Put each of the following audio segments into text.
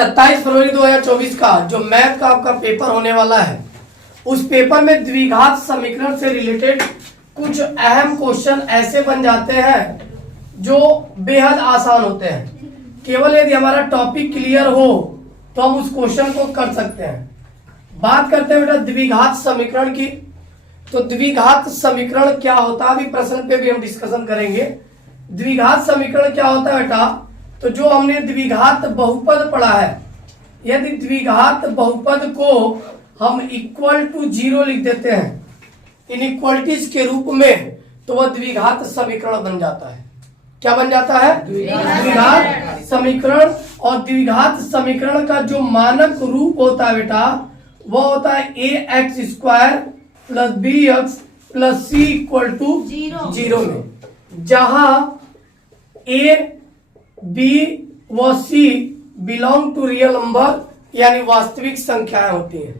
27 फरवरी 2024 का जो मैथ का आपका पेपर होने वाला है, उस पेपर में द्विघात समीकरण से रिलेटेड कुछ अहम क्वेश्चन ऐसे बन जाते हैं जो बेहद आसान होते हैं। केवल यदि हमारा टॉपिक क्लियर हो तो हम उस क्वेश्चन को कर सकते हैं। बात करते हैं बेटा द्विघात समीकरण की। तो द्विघात समीकरण क्या होता है, अभी प्रश्न पे भी हम डिस्कशन करेंगे। द्विघात समीकरण क्या होता है बेटा, तो जो हमने द्विघात बहुपद पढ़ा है, यदि द्विघात बहुपद को हम इक्वल टू 0 लिख देते हैं इनइक्वालिटीज के रूप में, तो वह द्विघात समीकरण बन जाता है। क्या बन जाता है? द्विघात समीकरण। और द्विघात समीकरण का जो मानक रूप होता है बेटा, वह होता है ax² + bx + c = 0 में, जहां a b व c belong to real number यानी वास्तविक संख्याएं होती हैं।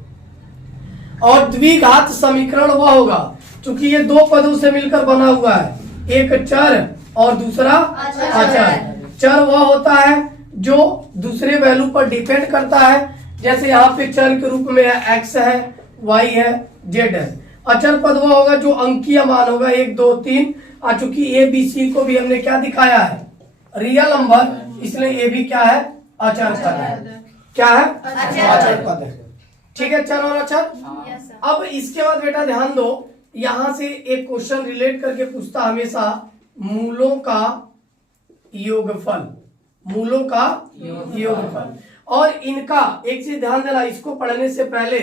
और द्विघात समीकरण वह होगा, चूंकि ये दो पदों से मिलकर बना हुआ है, एक चर और दूसरा अचर। चर वह होता है जो दूसरे वैल्यू पर डिपेंड करता है, जैसे यहाँ पे चर के रूप में x है, y है, z है। अचर पद वह होगा जो अंकीय मान होगा 1 2 3, और चूंकि a b c को भी हमने क्या दिखाया है, रियल नंबर, इसलिए a भी क्या है, अचर पद है। क्या है? अचर पद है। ठीक है, चर और अचर। अब इसके बाद बेटा ध्यान दो, यहां से एक क्वेश्चन रिलेट करके पूछता हमेशा मूलों का योगफल। मूलों का योगफल। और इनका एक चीज ध्यान देना, इसको पढ़ने से पहले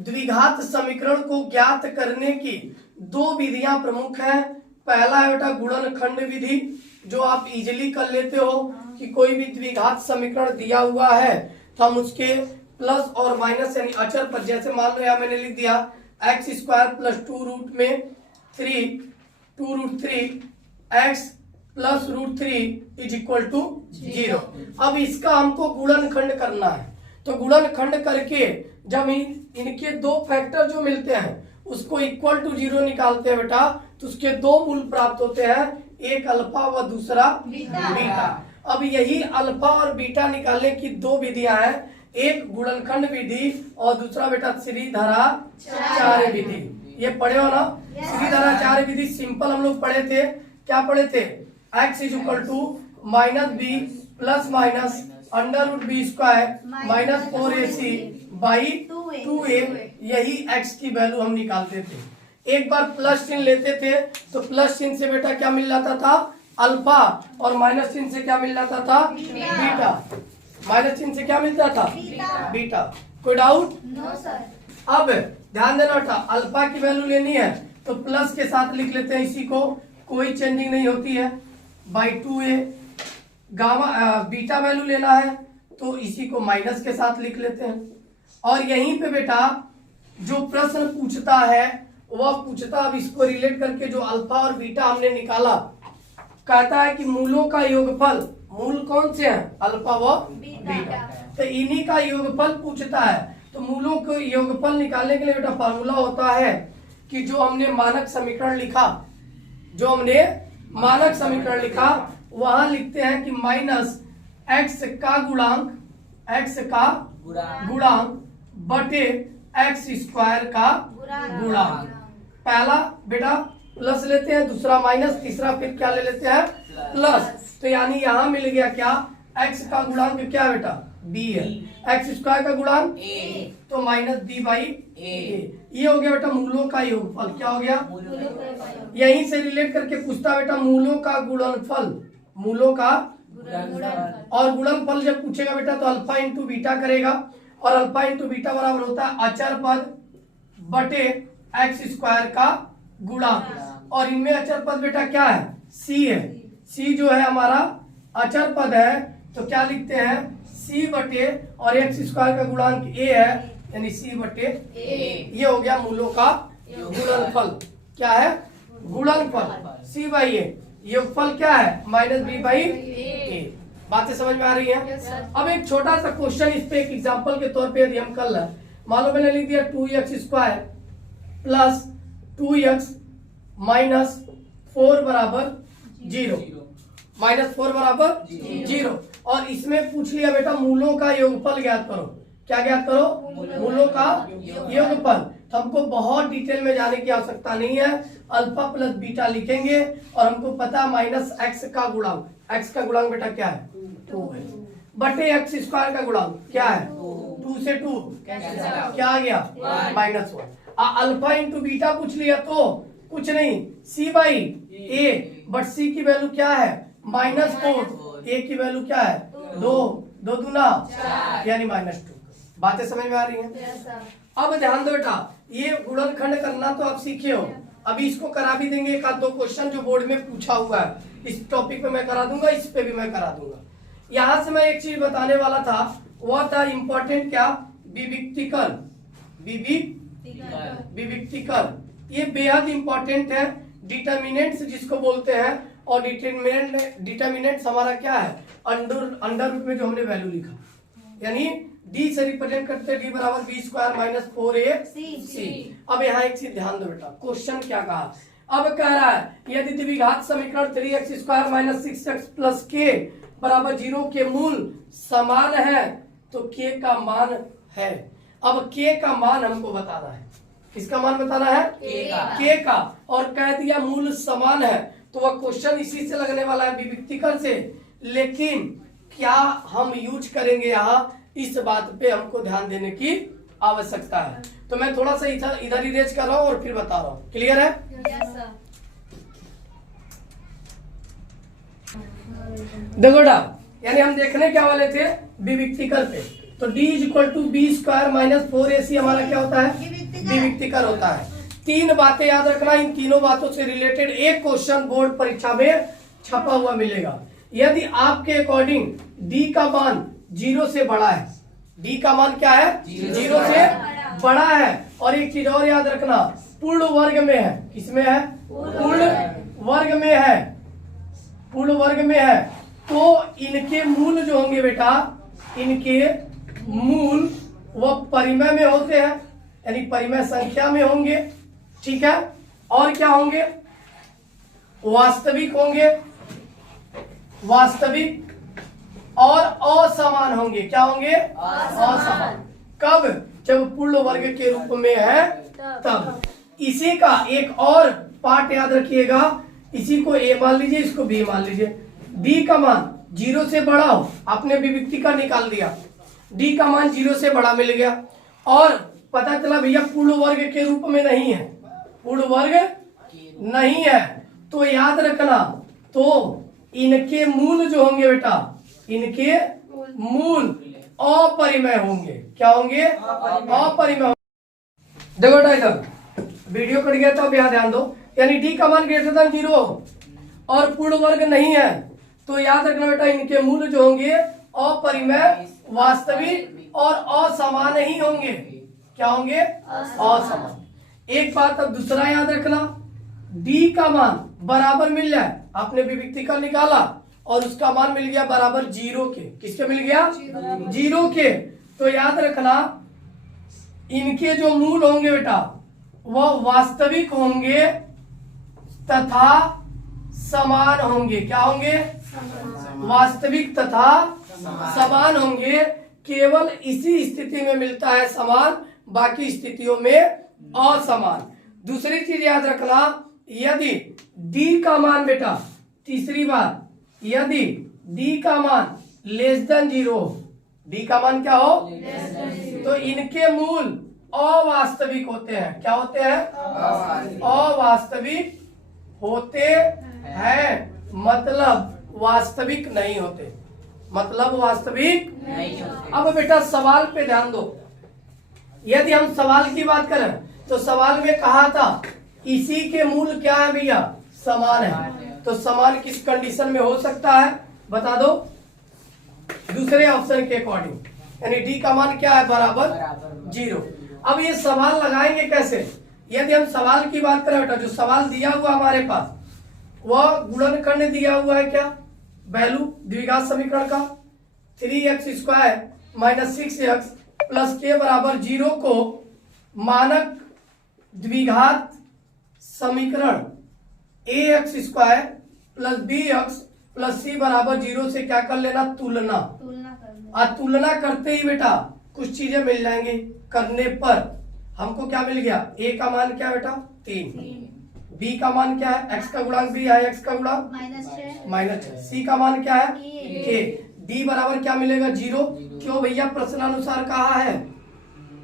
द्विघात समीकरण को ज्ञात करने की दो विधियां प्रमुख हैं। पहला है बेटा गुणनखंड विधि, जो आप इजिली कर लेते हो कि कोई भी द्विघात समीकरण दिया हुआ है तो हम उसके प्लस और माइनस यानी अचर पर, जैसे मान लो यहाँ मैंने लिख दिया x² + 2√3 x + √3 = 0। अब इसका हमको गुणनखंड करना है। तो गुणनखंड करके जब इनके दो फैक्टर जो मिलते हैं उसको इक्वल टू 0 निकालते हैं बेटा, तो उसके दो मूल प्राप्त होते हैं, एक अल्फा व दूसरा बीटा। अब यही अल्फा और बीटा निकालने की दो विधियां हैं, एक गुणनखंड विधि और दूसरा बेटा श्रीधराचार्य विधि। ये पढ़े हो ना? श्रीधराचार्य विधि सिंपल हम लोग पढ़े थे। क्या पढ़े थे? x = -b + √b² - 4ac/2a, यही x की वैल्यू हम निकालते थे। एक बार प्लस चिन्ह लेते थे तो प्लस चिन्ह से बेटा क्या मिल जाता था, अल्फा, और माइनस चिन्ह से क्या मिल जाता था, बीटा। माइनस चिन्ह से क्या मिलता था, बीटा। कोई डाउट? No sir. अब ध्यान देना बेटा, अल्फा की वैल्यू लेनी है तो प्लस के साथ लिख लेते हैं, इसी को कोई चेंजिंग नहीं होती है, /2a। गामा बीटा वैल्यू लेना है तो इसी को माइनस के साथ लिख लेते हैं। और यहीं पे बेटा जो प्रश्न पूछता है वह पूछता, अब इसको रिलेट करके जो अल्फा और बीटा हमने निकाला, कहता है कि मूलों का योगफल, मूल कौन से हैं, अल्फा व बीटा, तो इन्हीं का योगफल पूछता है। तो मूलों को योगफल निकालने के लिए बेटा फार्मूला होता है कि जो हमने मानक समीकरण लिखा, वहां लिखते हैं कि -x का गुणांक बटे x² का गुणांक। पहला बेटा प्लस लेते हैं, दूसरा माइनस, तीसरा फिर क्या ले लेते हैं, प्लस। तो यानी यहां मिल गया क्या, x का गुणांक क्या है बेटा, b है, x² का गुणांक a, तो -b/a। ये हो गया बेटा मूलों का योगफल। क्या हो गया? यहीं से रिलेट करके पूछता बेटा मूलों का गुणनफल। मूलों का और गुणनफल जब पूछेगा बेटा तो अल्फा इंटू बीटा करेगा, और अल्फा इंटू बीटा बराबर होता है अचर पद बटे x² का गुणांक। और इनमें अचर पद बेटा क्या है, c है। c जो है हमारा अचर पद है, तो क्या लिखते हैं, c बटे, और x² का गुणांक a है, यानी c बटे a। ये हो गया मूलों का गुणनफल। क्या है? गुणनफल c/a। योगफल क्या है, -b/a। बातें समझ में आ रही हैं? अब एक छोटा सा क्वेश्चन इस पे एक एग्जांपल के तौर पे यदि हम कर लें, मान लो मैंने लिख दिया 2x² + 2x - 4 = 0, -4 = 0। और इसमें पूछ लिया बेटा मूलों का योगफल ज्ञात करो। क्या ज्ञात करो? मूलों का योगफल। तो हमको बहुत डिटेल में जाने की आवश्यकता नहीं है, अल्फा प्लस बीटा लिखेंगे और हमको पता माइनस एक्स का गुणांक, एक्स का गुणांक बेटा क्या है? 2 है, बटे एक्स स्क्वायर का गुणांक क्या है? 2 से 2 क्या आ गया? -1। अल्फा इंटू बीटा पूछ लिया तो कुछ नहीं, c by A, but c की वैल्यू क्या है? -4, a की वैल्यू क्या है? 2, 2 दूना यानी -2। बातें समझ में आ रही हैं? अब ध्यान दो बेटा, ये गुणनखंड करना तो आप सीखे हो, अभी इसको करा भी देंगे। एक आध दो क्वेश्चन जो बोर्ड में पूछा हुआ है इस टॉपिक पे मैं करा दूंगा, इस पे भी मैं करा दूंगा। यहां से मैं एक चीज बताने वाला था, वह था इंपॉर्टेंट क्या? विविक्तिकल। विविक्तिकल ये बेहद इंपॉर्टेंट है। डिटर्मिनेंट्स जिसको बोलते हैं, और डिटर्मिनेंट्स हमारा क्या है? अंडर रूट में जो हमने वैल्यू लिखा, यानी d से रिप्रेजेंट करते हैं, d बराबर b स्क्वायर माइनस 4ac। अब यहाँ एक चीज ध्यान दो बेटा, क्वेश्चन क्या कहा? अब कह रहा है यदि द्विघात समीकरण 3x square minus 6x plus k बराबर 0 के मूल समान है तो k का मान है। अब k का मान हमको बताना है। किसका मान बताना है? k का। और कह दिया मूल समान है, तो वह क्वेश्चन इसी से लगने वाला है, विविक्तिकल से। लेकिन क्या हम यूज करेंगे यहाँ, इस बात पे हमको ध्यान देने की आवश्यकता है। तो मैं थोड़ा सा इधर इरेज कर रहा हूँ और फिर बता रहा हूँ। क्लियर है? देखो बेटा, यानी हम देखने क्या वाले थे? विविक्तिकल पे। तो d equal to B square minus 4ac हमारा क्या होता है? विविक्तिकल होता है। 3 बातें याद रखना, इन तीनों बातों से रिलेटेड एक क्वेश्चन बोर्ड परीक्षा में छपा हुआ मिलेगा। यदि आपके अकॉर्डिंग d का मान 0 से बड़ा है, d का मान क्या है? 0 से बड़ा है। और एक चीज और याद रखना, पूर्ण वर्ग में है। किसमें है? पूर्ण वर्ग में है। पूर्ण वर्ग में है तो इनके मूल जो होंगे बेटा, इनके मूल वह परिमेय में होते हैं, यानी परिमेय संख्या में होंगे। ठीक है? और क्या होंगे? वास्तविक होंगे, वास्तविक और असमान होंगे। क्या होंगे? असमान। कब? जब पूर्ण वर्ग के रूप में है तब। इसी का एक और पार्ट याद रखिएगा, इसी को a मान लीजिए, इसको b मान लीजिए। d का मान 0 से बड़ा हो, आपने विविक्तिका निकाल दिया, d का मान 0 से बड़ा मिल गया, और पता चला भैया पूर्ण वर्ग के रूप में नहीं है, पूर्ण वर्ग नहीं है, तो याद रखना, तो इनके मूल जो होंगे बेटा, इनके मूल अपरिमेय होंगे। क्या होंगे? अपरिमेय। देखो बेटा, इधर वीडियो कट गया तो अब यहाँ ध्यान दो, यानी d का मान ग्रेटर देन 0 और पूर्ण वर्ग नहीं है, तो याद रखना बेटा इनके मूल जो होंगे अपरिमेय, वास्तविक और असमान ही होंगे। क्या होंगे? असमान। एक बात अब दूसरा याद रखना, d का मान बराबर मिल जाए, आपने विविक्तिका निकाला और उसका मान मिल गया बराबर 0 के। किसके मिल गया? 0 के। तो याद रखना इनके जो मूल होंगे बेटा वह वास्तविक होंगे तथा समान होंगे। क्या होंगे? वास्तविक तथा समान होंगे। केवल इसी स्थिति में मिलता है समान, बाकी स्थितियों में असमान। दूसरी चीज याद रखना, यदि d का मान बेटा, तीसरी बात, यदि d का मान लेस देन 0, d का मान क्या हो? तो इनके मूल अवास्तविक होते हैं। क्या होते हैं? अवास्तविक होते हैं, मतलब वास्तविक नहीं होते, मतलब वास्तविक नहीं होते। अब बेटा सवाल पे ध्यान दो, यदि हम सवाल की बात करें तो सवाल में कहा था इसी के मूल क्या है भैया? समान है। तो समान किस कंडीशन में हो सकता है बता दो? दूसरे ऑप्शन के अकॉर्डिंग, यानी d का मान क्या है? बराबर 0। अब ये सवाल लगाएंगे कैसे? यदि हम सवाल की बात करें बेटा, जो सवाल दिया हुआ हमारे पास वह गुणनखंड दिया हुआ है, क्या वैल्यू द्विघात समीकरण का 3x square minus 6x plus k बराबर 0 को मानक द्विघात समीकरण ax square plus bx plus C बराबर 0 से क्या कर लेना, तुलना। और तुलना करते ही बेटा कुछ चीजें मिल जाएंगी। करने पर हमको क्या मिल गया, ए का मान क्या है बेटा 3, बी का मान क्या है, एक्स का गुणांक बी है, एक्स का गुणांक -6, सी का मान क्या है के, डी बराबर क्या मिलेगा 0। क्यों भैया, प्रश्नानुसार कहा है,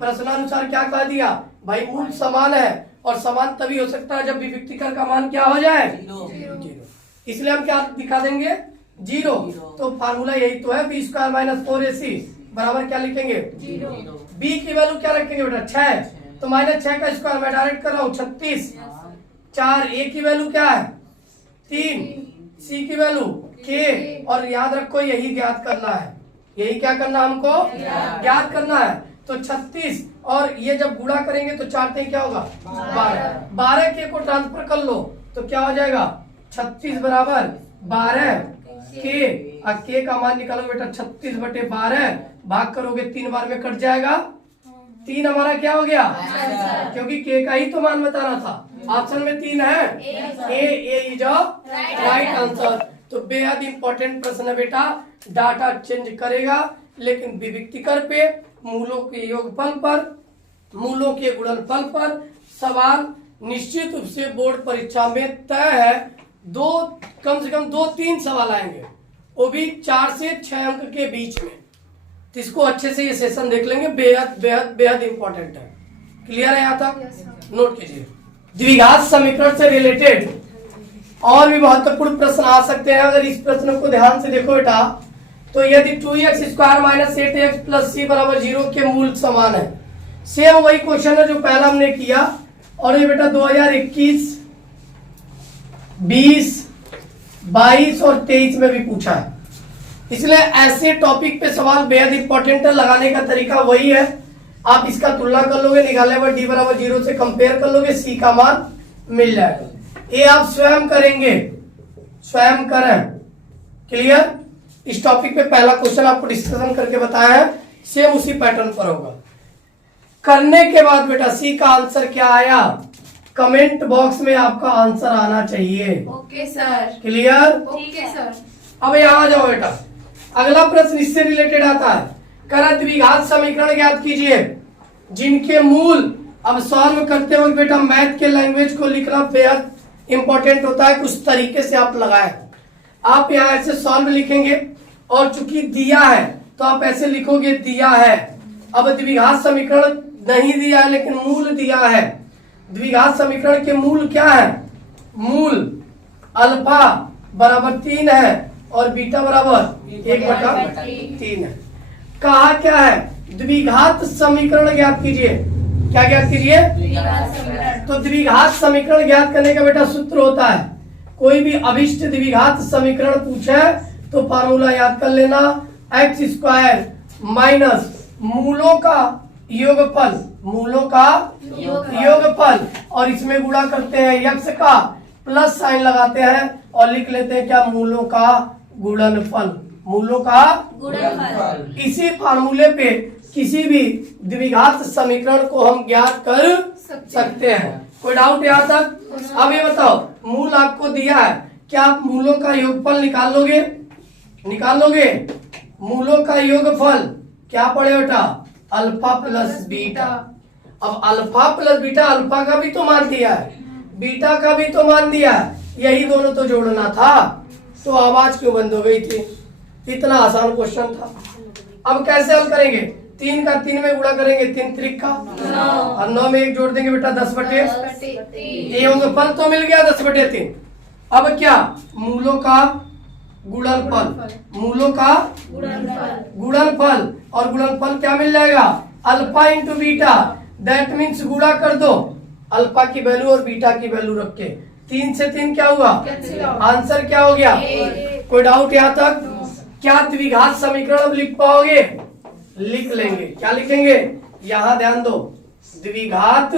प्रश्नानुसार क्या कह दिया भाई, मूल समान है और समान तभी हो सकता है जब विविक्तिकर का मान क्या हो जाए 0। इसलिए हम क्या दिखा देंगे 0। तो फार्मूला यही तो है, b² - 4ac बराबर क्या लिखेंगे 0। बी की वैल्यू क्या रखेंगे बेटा 6, तो -6 का स्क्वायर मैं डायरेक्ट कर रहा हूँ 36। 4, ए की वैल्यू क्या है 3, सी की वैल्यू के, और याद रखो यही ज्ञात करना है, यही क्या करना हमको ज्ञात करना है। तो 36 और ये जब गुणा करेंगे तो 4 से क्या होगा 12 के को ट्रांसफर कर लो तो क्या हो जाएगा 36 बराबर 12 के, और के का मान निकालो बेटा 36/12, भाग करोगे 3 बार में कट जाएगा 3, हमारा क्या हो गया क्योंकि के का ही तो मान बताना था, ऑप्शन में 3 है, ए इज अ राइट आंसर। तो बेहद इंपॉर्टेंट प्रश्न है बेटा, डाटा चेंज करेगा लेकिन विविक्तिकर पे, मूलों के योगफल पर, मूलों के गुणनफल पर सवाल निश्चित रूप से बोर्ड परीक्षा में तय है। कम से कम 2-3 सवाल आएंगे, वो भी 4 से 6 अंक के बीच में। तो इसको अच्छे से ये सेशन देख लेंगे, बेहद बेहद बेहद इंपॉर्टेंट है। क्लियर है यहाँ तक? नोट कीजिए। द्विघात समीकरण से रिलेटेड और भी महत्वपूर्ण प्रश्न आ सकते हैं। अगर इस प्रश्न को ध्यान से देखो बेटा, तो यदि 2x² - 8x + c बराबर 0 के मूल समान है, सेम वही क्वेश्चन है जो पहला हमने किया, और ये बेटा 2021, 20, 22 और 23 में भी पूछा है। इसलिए ऐसे टॉपिक पे सवाल बेहद इंपॉर्टेंट है, लगाने का तरीका वही है। आप इसका तुलना कर लोगे, निकालने पर d बराबर 0 से कंपेयर कर लोगे, c का मान मिल जाएगा। ये आप स्वयं करेंगे, स्वयं करें। क्लियर? इस टॉपिक पे पहला क्वेश्चन आपको डिस्कशन करके बताया है, सेम उसी पैटर्न पर होगा। करने के बाद बेटा सी का आंसर क्या आया, कमेंट बॉक्स में आपका आंसर आना चाहिए। Okay sir. क्लियर? ठीक है सर। अब यहाँ आ जाओ बेटा, अगला प्रश्न इससे रिलेटेड आता है। करा द्विघात समीकरण ज्ञात कीजिए जिनके मूल, अब सॉल्व करते वक्त बेटा मैथ के लैंग्वेज को लिखना बेहद इंपॉर्टेंट होता है, कुछ तरीके से आप लगाए। आप यहाँ ऐसे सॉल्व लिखेंगे, और चूंकि दिया है तो आप ऐसे लिखोगे दिया है। अब द्विघात समीकरण नहीं दिया है लेकिन मूल दिया है। द्विघात समीकरण के मूल क्या है, मूल अल्फा बराबर 3 है और बीटा बराबर 1/3 है। कहा क्या है, द्विघात समीकरण ज्ञात कीजिए। क्या ज्ञात कीजिए? तो द्विघात समीकरण ज्ञात करने का बेटा सूत्र होता है, कोई भी अभिष्ट द्विघात समीकरण पूछे तो फार्मूला याद कर लेना, x² - मूलों का योगफल, मूलों का योगफल, और इसमें गुणा करते हैं x का, प्लस साइन लगाते हैं और लिख लेते हैं क्या, मूलों का गुणनफल, मूलों का गुणनफल। इसी फार्मूले पे किसी भी द्विघात समीकरण को हम ज्ञात कर सकते हैं। कोई डाउट यहाँ तक? अब ये बताओ, मूल आपको दिया है, क्या आप मूलों का योगफल निकाल लोगे? निकाल लोगे? मूलों का योगफल क्या पड़े बेटा, अल्फा प्लस बीटा। अब अल्फा प्लस बीटा, अल्फा का भी तो मान दिया है, बीटा का भी तो मान दिया है, यही दोनों तो जोड़ना था, तो आवाज क्यों बंद हो गई थी? इतना आसान क्वेश्चन था। अब कैसे हल करेंगे, 3 का 3 में गुणा करेंगे, 3 त्रिक का 9, और 9 में 1 जोड़ देंगे बेटा 10/3। ये योगफल तो मिल गया 10/3। अब क्या, मूलों का गुणनफल, मूलों का गुणनफल, और गुणनफल क्या मिल जाएगा, alpha into beta, that means गुणा कर दो अल्फा की वैल्यू और बीटा की वैल्यू रख के। 3 से 3 क्या हुआ, आंसर क्या हो गया? कोई डाउट यहाँ तक? क्या द्विघात समीकरण अब लिख पाओगे? लिख लेंगे। क्या लिखेंगे, यहाँ ध्यान दो, द्विघात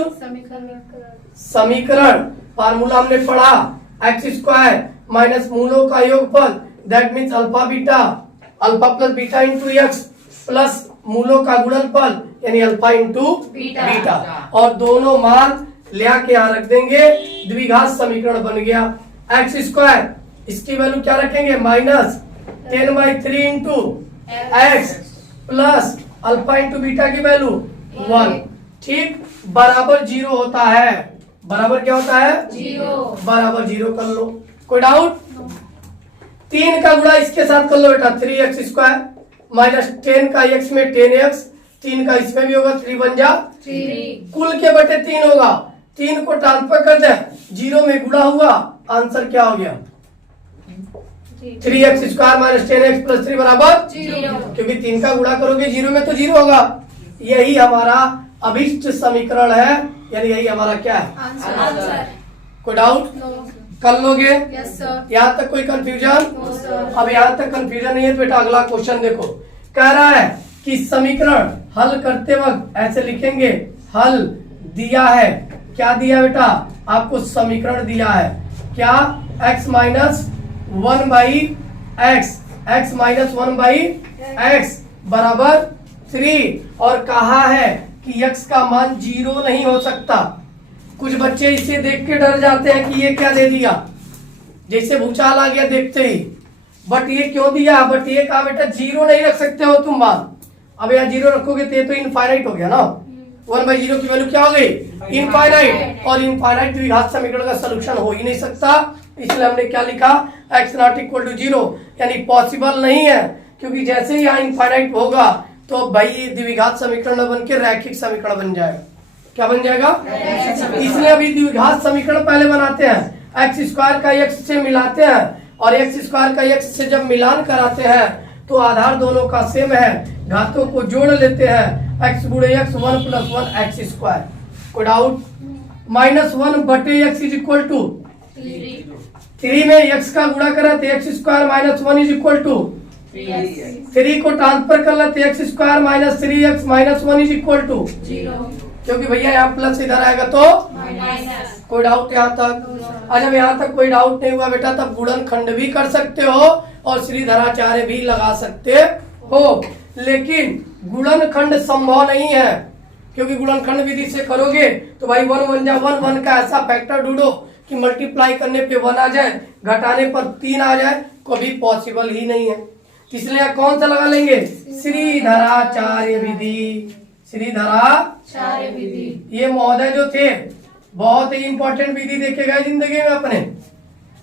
समीकरण फार्मूला हमने पढ़ा, x² - मूलों का योगफल, that means alpha beta, alpha plus beta into X, plus मूलों का गुणनफल यानी अल्फा इंटू बीटा, और दोनों मान ले के यहाँ रख देंगे, द्विघात समीकरण बन गया। x² इसकी वैल्यू क्या रखेंगे, -10/3 into X plus alpha into beta की वैल्यू 1, ठीक, बराबर 0 होता है। बराबर क्या होता है, 0, बराबर 0 कर लो। कोई डाउट? 3 का गुणा इसके साथ कर लो बेटा, 3x² माइनस 10 का x में 10x, 3 का इसमें भी होगा, 3 बन जा 3, कुल के बटे 3 होगा। 3 को ट्रांसफर कर दे, 0 में गुणा हुआ, आंसर क्या हो गया, 3x² माइनस 10x प्लस 3 बराबर 0, क्योंकि 3 का गुणा करोगे 0 में तो 0 होगा। यही हमारा अभिष्ट समीकरण है, यानी यही हमारा क्या है, आंसर। कोई डाउट? कर लोगे? Yes sir. यहाँ तक कोई कंफ्यूजन? No sir. अब यहाँ तक कंफ्यूजन नहीं है तो बेटा अगला क्वेश्चन देखो, कह रहा है कि समीकरण हल करते वक्त ऐसे लिखेंगे, हल दिया है, क्या दिया बेटा, आपको समीकरण दिया है, क्या, x minus 1/x, x minus 1/x बराबर 3, और कहा है कि x का मान 0 नहीं हो सकता। कुछ बच्चे इसे देख के डर जाते हैं कि ये क्या दे दिया, जैसे भूचाल आ गया देखते ही, बट ये क्यों दिया, बट ये कहा बेटा 0 नहीं रख सकते हो तुम मान। अब यहाँ 0 रखोगे तो इनफाइनाइट हो गया ना, 1/0 की वैल्यू क्या हो गई, इनफाइनाइट, और इनफाइनाइट द्विघात समीकरण का सॉल्यूशन हो ही नहीं सकता, इसलिए हमने क्या लिखा, x नॉट इक्वल टू 0, यानी पॉसिबल नहीं है, क्योंकि जैसे ही यहाँ इनफाइनाइट होगा तो भाई ये द्विघात समीकरण बन के रैखिक समीकरण बन जाएगा। क्या बन जाएगा, इसलिए अभी द्विघात समीकरण पहले बनाते हैं, x² का x से मिलाते हैं, और x² का x से जब मिलान कराते हैं तो आधार दोनों का सेम है, घातों को जोड़ लेते हैं, x गुणे x 1 + 1 x²। कोई doubt? -1/x is equal to 3 में x का गुणा करा तो x² - 1 इज इक्वल टू 3 को ट्रांसफर कर लेते x² - 3x - 1 is equal to 0, क्योंकि भैया यहाँ प्लस इधर आएगा तो माइनस। कोई डाउट यहाँ तक? जब यहाँ तक कोई डाउट नहीं हुआ बेटा, तब गुणनखंड भी कर सकते हो और श्रीधराचार्य भी लगा सकते हो, लेकिन गुणनखंड संभव नहीं है, क्योंकि गुणनखंड विधि से करोगे तो भाई 1 1 जा 1, 1 का ऐसा फैक्टर ढूंढो कि मल्टीप्लाई करने पे 1 आ जाए, घटाने पर 3 आ जाए, कभी पॉसिबल ही नहीं है। इसलिए कौन सा लगा लेंगे, श्रीधराचार्य विधि। श्रीधराचार्य विधि, ये महोदय जो थे बहुत ही इंपॉर्टेंट विधि देखे गए जिंदगी में अपने।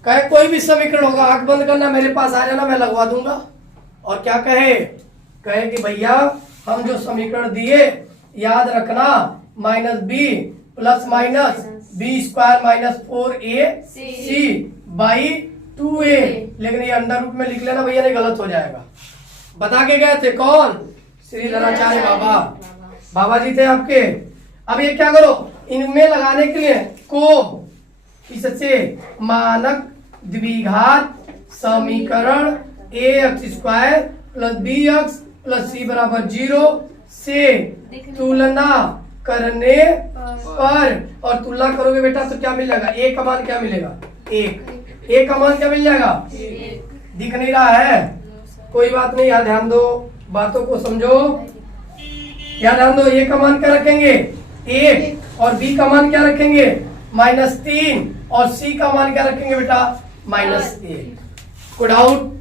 कहे कोई भी समीकरण होगा, आंख बंद करना, मेरे पास आ जाना, मैं लगवा दूंगा। और क्या कहे कि भैया हम जो समीकरण दिए याद रखना, -b plus minus b² - 4ac/2a, लेकिन ये अंडर रूट में लिख लेना भैया, नहीं गलत हो जाएगा। बता के गए थे कौन, श्रीधराचार्य बाबा जी थे आपके। अब ये क्या करो, इनमें लगाने के लिए को इससे मानक द्विघात समीकरण ax² + bx + c = 0 से तुलना करने पर, और तुलना करोगे बेटा तो क्या मिल जाएगा, a का मान क्या मिलेगा, 1, a का मान क्या मिल जाएगा, दिख नहीं रहा है, कोई बात नहीं, यहाँ ध्यान दो, बातों को समझो, यहाँ ध्यान दो। a का मान क्या रखेंगे, 1, और b का मान क्या रखेंगे, -3, और c का मान क्या रखेंगे बेटा, -1। कोई डाउट?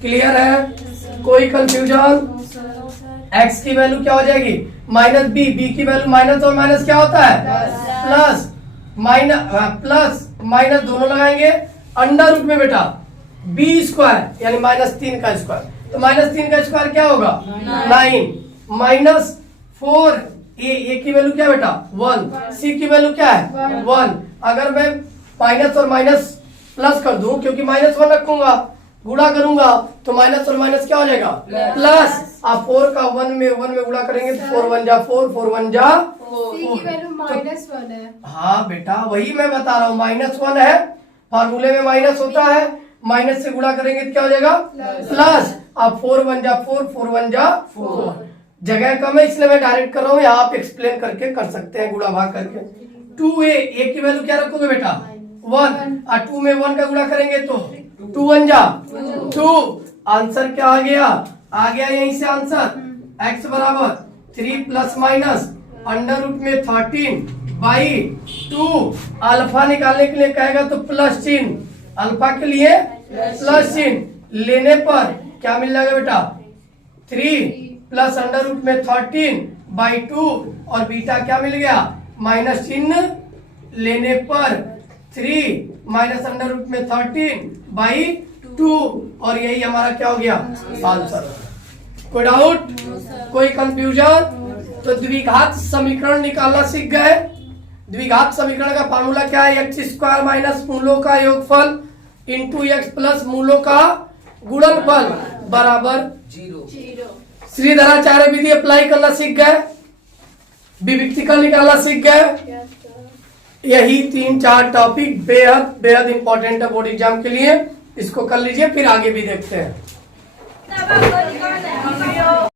क्लियर है? कोई कंफ्यूजन? x की वैल्यू क्या हो जाएगी, -b, b की वैल्यू माइनस, और माइनस क्या होता है, प्लस, प्लस माइनस दोनों लगाएंगे, अंडर रूट में बेटा b² यानी -3 का स्क्वायर, तो -3 का स्क्वायर क्या होगा, 9, -4, a की वैल्यू क्या बेटा, 1, c की वैल्यू क्या है, 1। अगर मैं माइनस और माइनस प्लस कर दूं, क्योंकि -1 रखूंगा, गुणा करूंगा तो माइनस और माइनस क्या हो जाएगा, प्लस। आप 4 का 1 में गुणा करेंगे तो 4 1 जा 4, 4 1 जा -1 है। हाँ बेटा वही मैं बता रहा हूँ, -1 है, फार्मूले में माइनस होता है, माइनस से गुणा करेंगे तो क्या हो जाएगा, प्लस। आप 4 1 जा 4, 4 1 जा 4, जगह कम है इसलिए मैं डायरेक्ट कर रहा हूँ, यहाँ आप एक्सप्लेन करके कर सकते हैं गुणा भाग करके। 2a की वैल्यू क्या रखोगे बेटा, 1, और 2 में 1 का गुणा करेंगे तो 2 1 जा 2, आंसर क्या आ गया यहीं से आंसर, x बराबर 3 प्लस माइनस अंडर रूट में 13/2। अल्फा निकालने के लिए कहेगा तो प्लस चिन्ह, अल्फा के लिए प्लस चिन्ह लेने पर क्या मिल जाएगा बेटा 3 प्लस अंडर रूट में 13/2 और बीटा क्या मिल गया माइनस चिन्ह लेने पर 3 माइनस अंडर रूट में 13/2 और यही हमारा क्या हो गया आंसर। कोई डाउट कोई कंफ्यूजन? तो द्विघात समीकरण निकालना सीख गए। द्विघात समीकरण का फार्मूला क्या है एक्स स्क्वायर माइनस मूलों का योगफल इंटू एक्स प्लस मूलों का गुणनफल बराबर 0। श्रीधराचार्य विधि अप्लाई करना सीख गए, विविक्तिकरण निकालना सीख गए। यही 3-4 टॉपिक बेहद बेहद इंपॉर्टेंट है बोर्ड एग्जाम के लिए। इसको कर लीजिए फिर आगे भी देखते हैं।